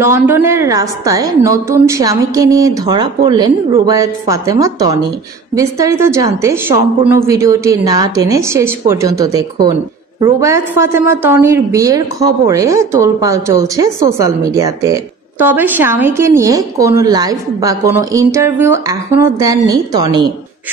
লন্ডনের রাস্তায় নতুন স্বামীকে নিয়ে ধরা পড়লেন রুবায়েত ফাতেমা তনি। বিস্তারিত জানতে সম্পূর্ণ ভিডিওটি না টেনে শেষ পর্যন্ত দেখুন। রুবায়েত ফাতেমা তনির বিয়ের খবরে তোলপাড় চলছে সোশ্যাল মিডিয়াতে। তবে স্বামীকে নিয়ে কোনো লাইভ বা কোনো ইন্টারভিউ এখনো দেননি তনি।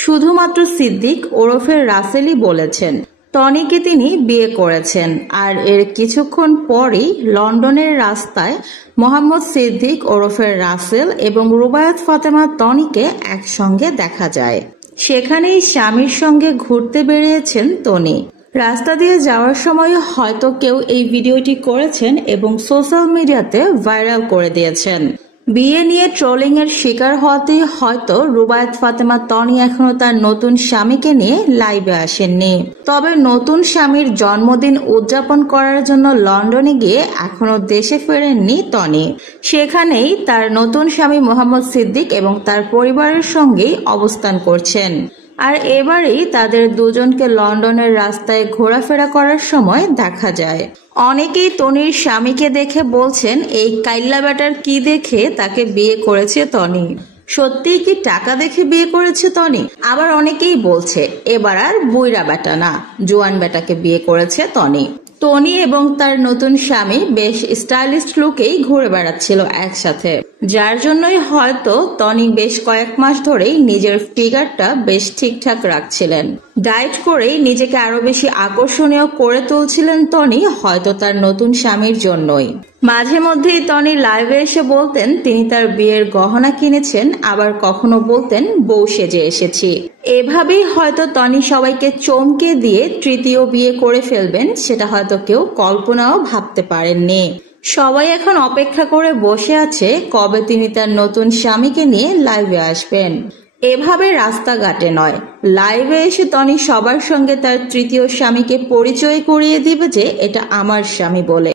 শুধুমাত্র সিদ্দিক ওরফে রাসেলই বলেছেন টনিকে তিনি বিয়ে করেছেন। আর এর কিছুক্ষণ পরই লন্ডনের রাস্তায় মোহাম্মদ সিদ্দিক ওরফে রাসেল এবং রুবায়েত ফাতেমা তনিকে একসঙ্গে দেখা যায়। সেখানেই স্বামীর সঙ্গে ঘুরতে বেরিয়েছেন তনি। রাস্তা দিয়ে যাওয়ার সময় হয়তো কেউ এই ভিডিওটি করেছেন এবং সোশ্যাল মিডিয়াতে ভাইরাল করে দিয়েছেন। বিয়ে নিয়ে ট্রোলিং এর শিকার হওয়াতেই হয়তো রুবায়েত ফাতেমা তনি এখনো তার নতুন স্বামীকে নিয়ে লাইভে আসেননি। তবে নতুন স্বামীর জন্মদিন উদযাপন করার জন্য লন্ডনে গিয়ে এখনো দেশে ফেরেননি তনি। সেখানেই তার নতুন স্বামী মোহাম্মদ সিদ্দিক এবং তার পরিবারের সঙ্গেই অবস্থান করছেন। আর এবারেই তাদের দুজনকে লন্ডনের রাস্তায় ঘোরাফেরা করার সময় দেখা যায়। অনেকেই তনির স্বামীকে দেখে বলছেন এই কাইল্লা বেটার কি দেখে তাকে বিয়ে করেছে তনি। সত্যিই কি টাকা দেখে বিয়ে করেছে তনি? আবার অনেকেই বলছে এবার আর বুইড়া বেটা না, জোয়ান বেটাকে বিয়ে করেছে তনি। টনি এবং তার নতুন স্বামী বেশ স্টাইলিশ লুকেই ঘুরে বেড়াচ্ছিল একসাথে, যার জন্যই হয়তো টনি বেশ কয়েক মাস ধরেই নিজের ফিগারটা বেশ ঠিকঠাক রাখছিলেন। ডায়েট করেই নিজেকে আরো বেশি আকর্ষণীয় করে তুলছিলেন টনি, হয়তো তার নতুন স্বামীর জন্যই। মাঝে মধ্যেই টনি লাইভে এসে বলতেন তিনি তার বিয়ের গহনা কিনেছেন, আবার কখনো বলতেন বউ সেজে এসেছি। এভাবেই হয়তো টনি সবাইকে চমকে দিয়ে তৃতীয় বিয়ে করে ফেলবেন, সেটা হয়তো কেউ কল্পনাও ভাবতে পারেননি। সবাই এখন অপেক্ষা করে বসে আছে কবে তিনি তার নতুন স্বামীকে নিয়ে লাইভে আসবেন। এভাবে রাস্তাঘাটে নয়, লাইভে এসে টনি সবার সঙ্গে তার তৃতীয় স্বামীকে পরিচয় করিয়ে দিবে যে এটা আমার স্বামী বলে।